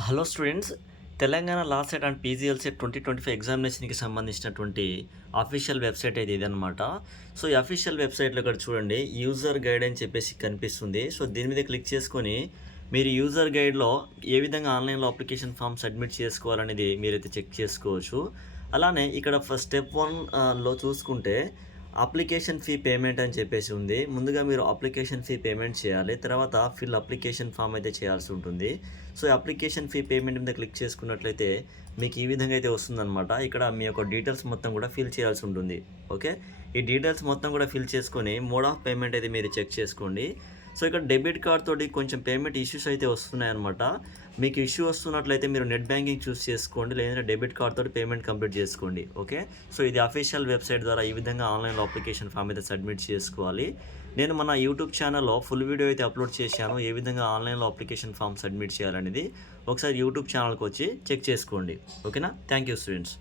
Hello students, Telangana LAWCET and PGLCET 2025 ఎగ్జామినేషన్కి సంబంధించినటువంటి official website అయితే ఇదనమాట. సో ఈ అఫీషియల్ వెబ్సైట్లో ఇక్కడ చూడండి, యూజర్ గైడ్ అని చెప్పేసి కనిపిస్తుంది. సో దీని మీద క్లిక్ చేసుకొని మీరు యూజర్ గైడ్లో ఏ విధంగా ఆన్లైన్లో అప్లికేషన్ ఫామ్ సబ్మిట్ చేసుకోవాలనేది మీరైతే చెక్ చేసుకోవచ్చు. అలానే ఇక్కడ ఫస్ట్ స్టెప్ 1లో చూసుకుంటే అప్లికేషన్ ఫీ పేమెంట్ అని చెప్పేసి ఉంది. ముందుగా మీరు అప్లికేషన్ ఫీ పేమెంట్ చేయాలి. తర్వాత ఫిల్ అప్లికేషన్ ఫామ్ అయితే చేయాల్సి ఉంటుంది. సో అప్లికేషన్ ఫీ పేమెంట్ మీద క్లిక్ చేసుకున్నట్లయితే మీకు ఈ విధంగా అయితే వస్తుందన్నమాట. ఇక్కడ మీ యొక్క డీటెయిల్స్ మొత్తం కూడా ఫిల్ చేయాల్సి ఉంటుంది. ఓకే, ఈ డీటెయిల్స్ మొత్తం కూడా ఫిల్ చేసుకొని మోడ్ ఆఫ్ పేమెంట్ అయితే మీరు చెక్ చేసుకోండి. సో ఇక్కడ డెబిట్ కార్డ్ తోటి కొంచెం పేమెంట్ ఇష్యూస్ అయితే వస్తున్నాయన్నమాట. మీకు ఇష్యూ వస్తున్నట్లయితే మీరు నెట్ బ్యాంకింగ్ చూస్ చేసుకోండి, లేదంటే డెబిట్ కార్డ్ తోటి పేమెంట్ కంప్లీట్ చేసుకోండి. ఓకే, సో ఇది అఫీషియల్ వెబ్సైట్ ద్వారా ఈ విధంగా ఆన్లైన్లో అప్లికేషన్ ఫామ్ అయితే సబ్మిట్ చేసుకోవాలి. నేను మన యూట్యూబ్ ఛానల్లో ఫుల్ వీడియో అయితే అప్లోడ్ చేశాను, ఏ విధంగా ఆన్లైన్లో అప్లికేషన్ ఫామ్ సబ్మిట్ చేయాలనేది. ఒకసారి యూట్యూబ్ ఛానల్కి వచ్చి చెక్ చేసుకోండి. ఓకేనా? Thank you students.